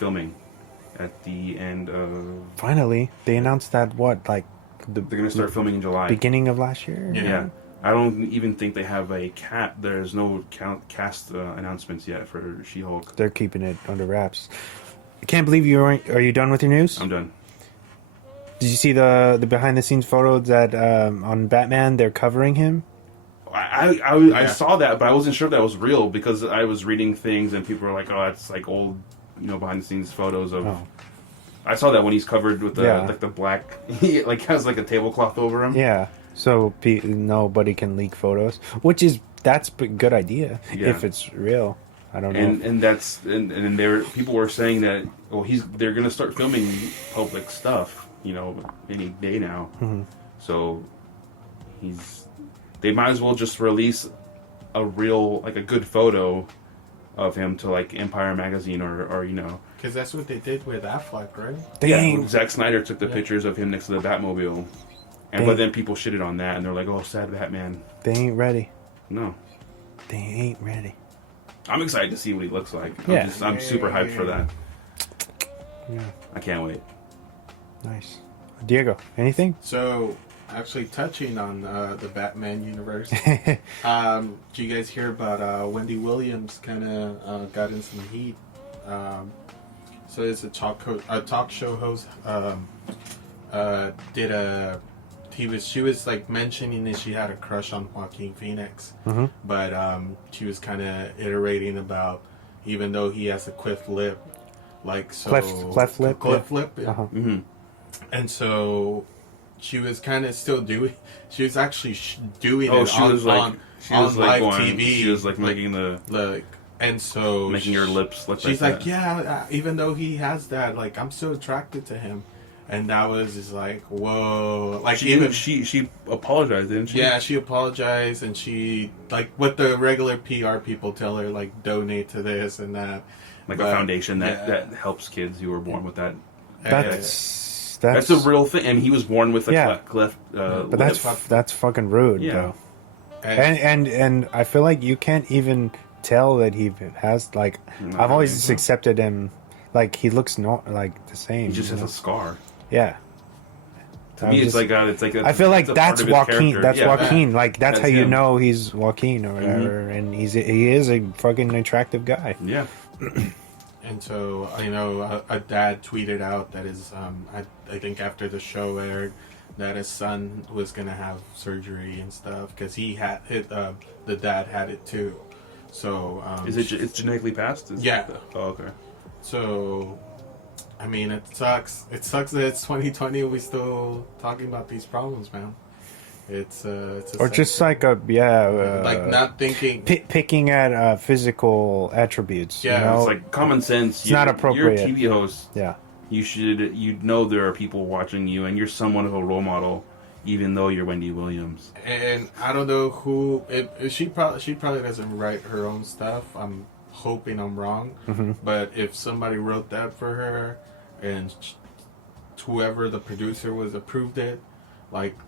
filming at the end of... Finally, they announced that they're going to start filming in July. Beginning of last year? Yeah. I don't even think they have there's no cast announcements yet for She-Hulk. They're keeping it under wraps. I can't believe are you done with your news? I'm done. Did you see the behind the scenes photos that on Batman they're covering him? I saw that, but I wasn't sure if that was real because I was reading things and people were like, "Oh, that's like old, behind the scenes photos of." Oh. I saw that when he's covered with the black, he has like a tablecloth over him. Yeah, so nobody can leak photos, that's a good idea if it's real. I don't know. And people were saying that they're gonna start filming public stuff, any day now. Mm-hmm. So they might as well just release a real, a good photo of him to, Empire Magazine or Because that's what they did with Affleck, right? Zack Snyder took the pictures of him next to the Batmobile. But then people shitted on that, and they're like, oh, sad Batman. They ain't ready. No. They ain't ready. I'm excited to see what he looks like. I'm super hyped for that. Yeah. I can't wait. Nice. Diego, anything? So... Actually, touching on the Batman universe, did you guys hear about Wendy Williams kind of got in some heat? So it's a talk show host. She was mentioning that she had a crush on Joaquin Phoenix, but she was kind of iterating about even though he has a cleft lip, cleft lip, yeah. Mm-hmm. And so. She was kind of still doing. She was actually doing it on live TV. She was making and so making her lips look. She's even though he has that, I'm still attracted to him, and that was just whoa. She apologized, didn't she? Yeah, she apologized, and she what the regular PR people tell her, donate to this and that, a foundation that helps kids who are born with that. That's a real thing, and he was born with a cleft. But that's fucking rude, though. And I feel like you can't even tell that he has I've always just accepted him he looks the same. He just has a scar. Yeah. To me, it's I feel like that's Joaquin. That's Joaquin. That's how you know he's Joaquin or whatever, and he is a fucking attractive guy. Yeah. And so, a dad tweeted out that his, I think after the show aired, that his son was going to have surgery and stuff, because he had it, the dad had it too. So, it's genetically passed? Yeah. Oh, okay. So, it sucks. It sucks that it's 2020 and we're still talking about these problems, man. It's or just not thinking picking at physical attributes. Yeah, it's common sense. It's not appropriate. You're a TV host. Yeah, you there are people watching you, and you're somewhat of a role model, even though you're Wendy Williams. And I don't know who. She probably doesn't write her own stuff. I'm hoping I'm wrong, but if somebody wrote that for her, and whoever the producer was approved it.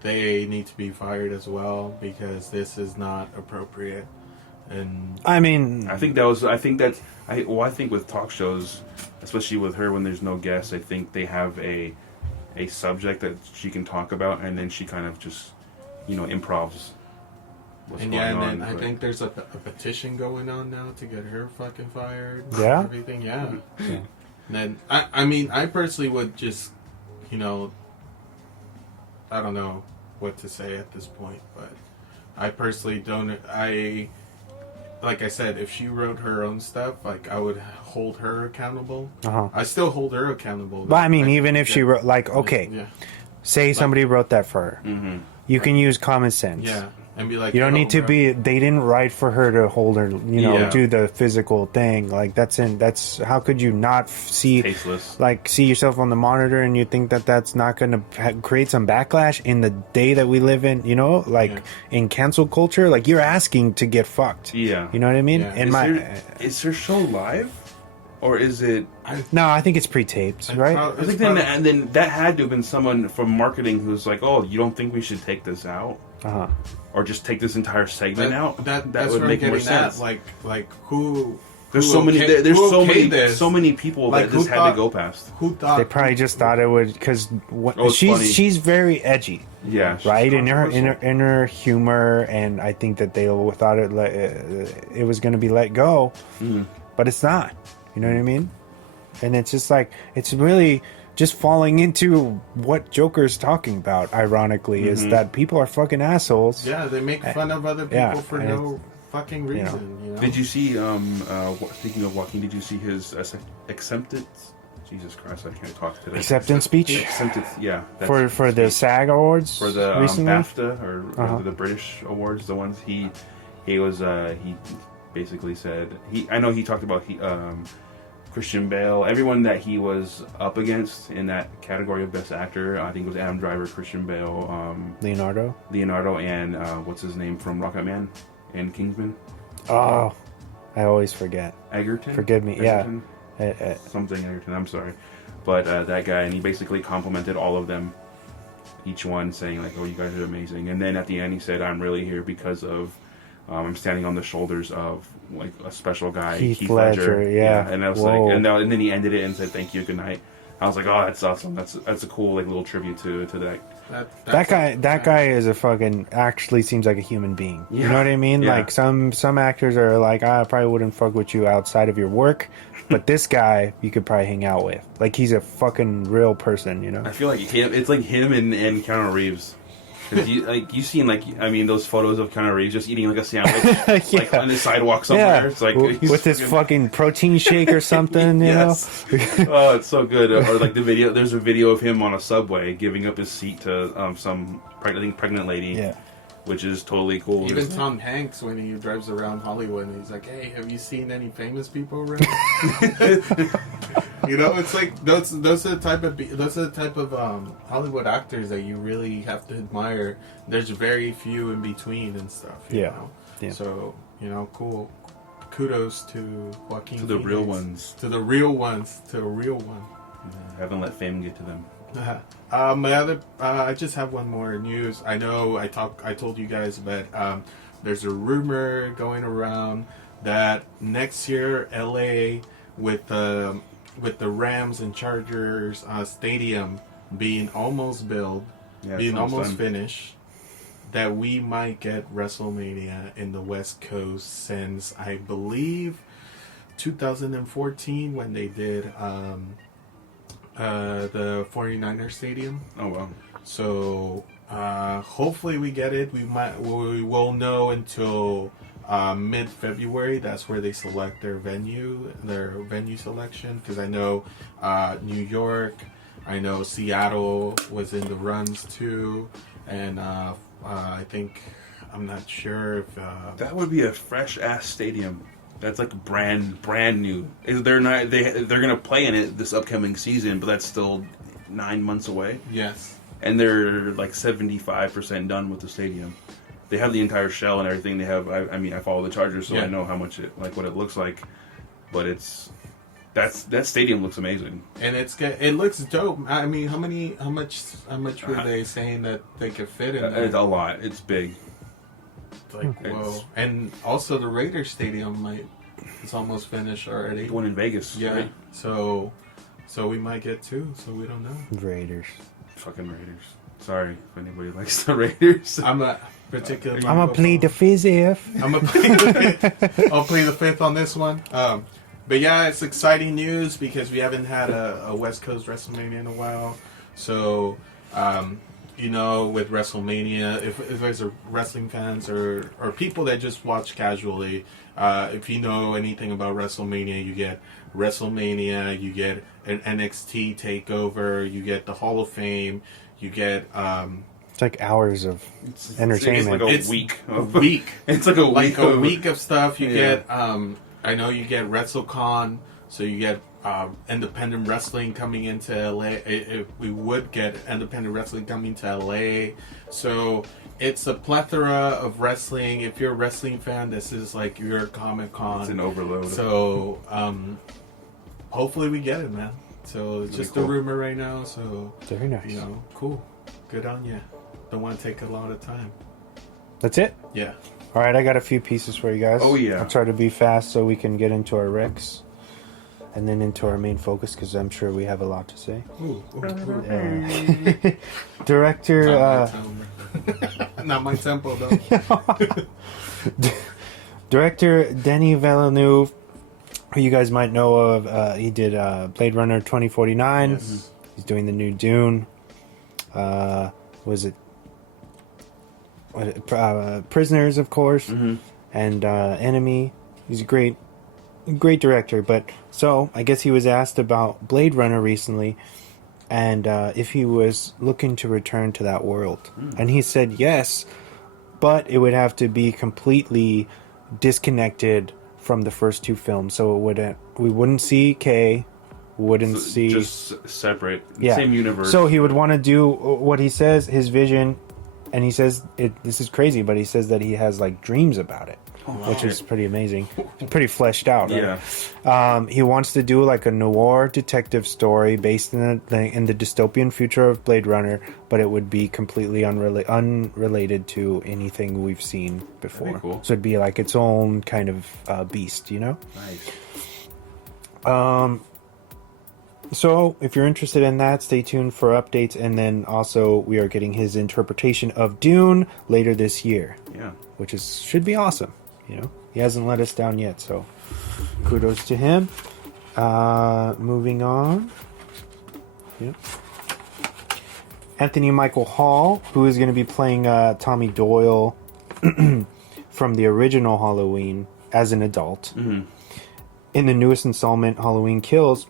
They need to be fired as well because this is not appropriate. And I think with talk shows, especially with her when there's no guests, I think they have a subject that she can talk about, and then she kind of just, improvs. I think there's a petition going on now to get her fucking fired. Yeah. Everything. Yeah. And then I personally would just, I don't know what to say at this point, but I personally don't. Like I said, if she wrote her own stuff, I would hold her accountable. I still hold her accountable. But even if she wrote, say somebody wrote that for her, you can use common sense. Yeah. And be like, you don't need to be. They didn't write for her to hold her. Do the physical thing. That's how could you not see? Tasteless. See yourself on the monitor, and you think that's not going to create some backlash in the day that we live in. In cancel culture, you're asking to get fucked. Yeah. You know what I mean? Yeah. Is her show live, or is it? No, I think it's pre-taped, right? I think then that had to have been someone from marketing who's like, "Oh, you don't think we should take this out?" Or just take this entire segment out. That's would where make I'm more getting sense. at. Who There's so many. There's so many people like, that this had to go past. Who thought? They probably just thought it would because she's very edgy. Yeah, right. In her humor, and I think that they thought it was going to be let go, but it's not. You know what I mean? And it's just like it's really just falling into what Joker's talking about. Ironically, is that people are fucking assholes. Yeah, they make fun of other people for no fucking reason. You know? Did you see? Speaking of Joaquin, did you see his acceptance? Jesus Christ, I can't talk today. Acceptance speech. Acceptance, yeah. For the SAG Awards. For the BAFTA or the British Awards, the ones he basically said I know he talked about Christian Bale, everyone that he was up against in that category of Best Actor. I think it was Adam Driver, Christian Bale, Leonardo, and what's his name from Rocket Man and Kingsman. Oh, I always forget. Egerton. Forgive me. Egerton? Yeah. Something Egerton, I'm sorry. But that guy, and he basically complimented all of them, each one saying like, oh, you guys are amazing. And then at the end he said, I'm really here because of I'm standing on the shoulders of like a special guy, Keith Ledger. Yeah. And I was like, and then he ended it and said, thank you, good night. I was like, oh, that's awesome. That's a cool like little tribute to that. That guy is a fucking actually seems like a human being. Yeah. You know what I mean? Yeah. Like some actors are like, I probably wouldn't fuck with you outside of your work, but this guy you could probably hang out with. Like he's a fucking real person, you know? I feel like it's like him and Keanu Reeves. You've seen those photos of Keanu Reeves just eating like a sandwich like on the sidewalk somewhere. Yeah. It's like with this fucking protein shake or something, you know? Oh, it's so good. Or like the video. There's a video of him on a subway giving up his seat to some pregnant lady. Yeah. Which is totally cool. Even Tom Hanks, when he drives around Hollywood, and he's like, "Hey, have you seen any famous people around?" You know, it's like those are the type of Hollywood actors that you really have to admire. There's very few in between and stuff. You know? Yeah. So cool. Kudos to Joaquin. To the real ones. To the real ones. To the real one. Yeah, haven't let fame get to them. I just have one more news. I know I told you guys, but there's a rumor going around that next year LA with the Rams and Chargers stadium being almost built, being almost finished, that we might get WrestleMania in the West Coast since I believe 2014 when they did the 49ers stadium. Oh wow. So hopefully we get it. We won't know until mid-February. That's where they select their venue selection, because I know New York, I know Seattle was in the runs too, and I think, I'm not sure if that would be a fresh ass stadium. That's like brand new. They're gonna play in it this upcoming season, but that's still 9 months away. Yes. And they're like 75% done with the stadium. They have the entire shell and everything. They have. I follow the Chargers, so I know how much what it looks like. But that stadium looks amazing. And it looks dope. I mean, how much were they saying that they could fit in there? It's a lot. It's big. Like, whoa. And also the Raiders stadium it's almost finished already. The one in Vegas. Yeah. Right? So we might get two, so we don't know. Raiders. Fucking Raiders. Sorry if anybody likes the Raiders. I'm gonna plead the fifth. I'll plead the fifth on this one. But yeah, it's exciting news because we haven't had a West Coast WrestleMania in a while. So with WrestleMania, if there's a wrestling fans or people that just watch casually, if you know anything about WrestleMania, you get WrestleMania, you get an NXT takeover, you get the Hall of Fame, you get it's like hours of entertainment. It's like a week. It's like a week of stuff. You get I know you get WrestleCon, so you get independent wrestling coming into LA. We would get independent wrestling coming to LA. So it's a plethora of wrestling. If you're a wrestling fan, this is like your Comic-Con. It's an overload. So hopefully we get it, man. So it's just a rumor right now. So very nice. Cool. Good on you. Don't want to take a lot of time. That's it? Yeah. All right, I got a few pieces for you guys. Oh, yeah. I'll try to be fast so we can get into our recs. And then into our main focus, because I'm sure we have a lot to say. Director... Not my tempo, though. Director Denis Villeneuve, who you guys might know of, he did Blade Runner 2049. Yes. He's doing the new Dune. Was it Prisoners, of course, and Enemy. He's a great director. But so I guess he was asked about Blade Runner recently, and if he was looking to return to that world, and he said yes, but it would have to be completely disconnected from the first two films. So we wouldn't see K, wouldn't see just separate, same universe. So he would want to do what he says, his vision. And he says, this is crazy, but he says that he has like dreams about it, which is pretty amazing. It's pretty fleshed out, right? Yeah. He wants to do like a noir detective story based in the dystopian future of Blade Runner, but it would be completely unrelated to anything we've seen before. That'd be cool. So it'd be like its own kind of beast, you know? Nice. So, if you're interested in that, stay tuned for updates. And then also, we are getting his interpretation of Dune later this year. Yeah. Which should be awesome. You know, he hasn't let us down yet, so kudos to him. Moving on. Yep. Anthony Michael Hall, who is going to be playing Tommy Doyle from the original Halloween as an adult. In the newest installment, Halloween Kills.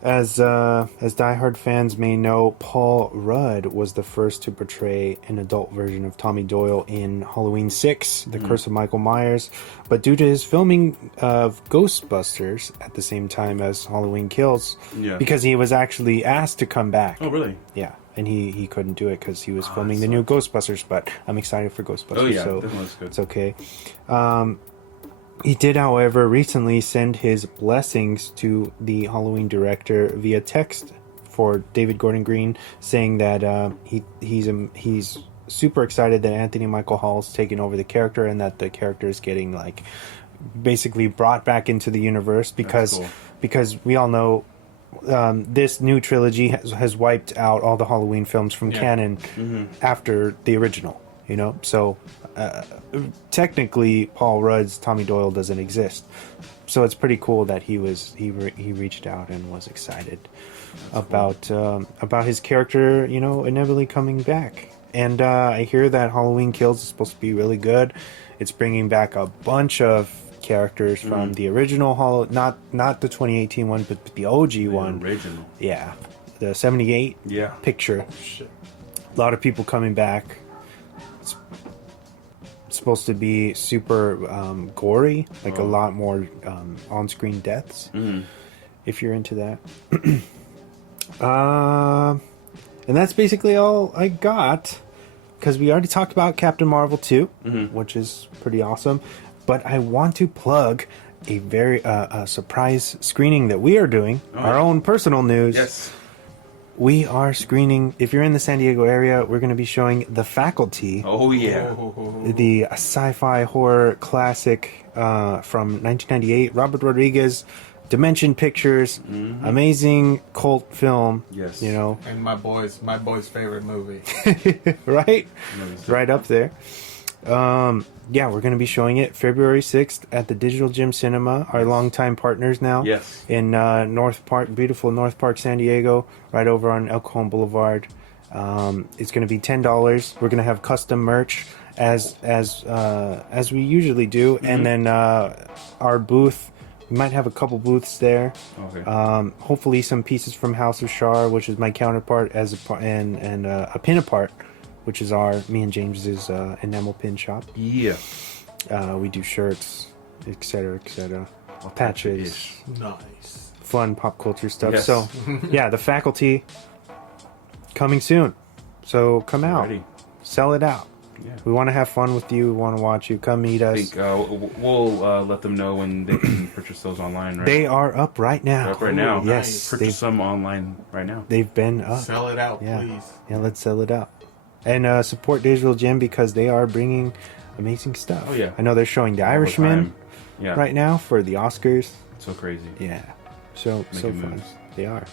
As diehard fans may know, Paul Rudd was the first to portray an adult version of Tommy Doyle in Halloween 6, The Curse of Michael Myers. But due to his filming of Ghostbusters at the same time as Halloween Kills, because he was actually asked to come back. Oh, really? Yeah, and he couldn't do it because he was filming the new Ghostbusters, but I'm excited for Ghostbusters, oh, yeah, so definitely looks good. It's okay. He did, however, recently send his blessings to the Halloween director via text for David Gordon Green, saying that he's super excited that Anthony Michael Hall's taking over the character and that the character is getting like basically brought back into the universe because we all know this new trilogy has wiped out all the Halloween films from canon after the original. You know, so technically, Paul Rudd's Tommy Doyle doesn't exist. So it's pretty cool that he reached out and was excited about his character, you know, inevitably coming back. And I hear that Halloween Kills is supposed to be really good. It's bringing back a bunch of characters from the original not the 2018 one, but the OG one. Original. Yeah, the 78 picture. Oh, shit. A lot of people coming back. It's supposed to be super gory, like a lot more on-screen deaths. If you're into that. And that's basically all I got, because we already talked about Captain Marvel 2, which is pretty awesome. But I want to plug a very surprise screening that we are doing, our own personal news. Yes. We are screening, if you're in the San Diego area, we're going to be showing The Faculty. Oh, yeah. The sci-fi horror classic from 1998. Robert Rodriguez, Dimension Pictures, amazing cult film. Yes. You know. And my boy's favorite movie. Right? Right up there. Yeah, we're going to be showing it February 6th at the Digital Gym Cinema, our longtime partners now. Yes. In North Park, beautiful North Park, San Diego, right over on El Cajon Boulevard. It's going to be $10. We're going to have custom merch as we usually do, and then our booth. We might have a couple booths there. Okay. Hopefully, some pieces from House of Shar, which is my counterpart, and a pin apart, which is me and James's enamel pin shop. Yeah. We do shirts, etc., patches, Nice. fun pop culture stuff. Yes. So, yeah, The Faculty coming soon. So come out, sell it out. Yeah. We want to have fun with you. We want to watch you. Come meet us. I think we'll let them know when they can purchase those online, right? They are up right now. They're up right now. Yes. Purchase some online right now. They've been up. Sell it out, Yeah. please. Yeah, let's sell it out. And support Digital Gem because they are bringing amazing stuff. Oh yeah, I know they're showing The Irishman right now for the Oscars. So crazy. Yeah, so fun. They are.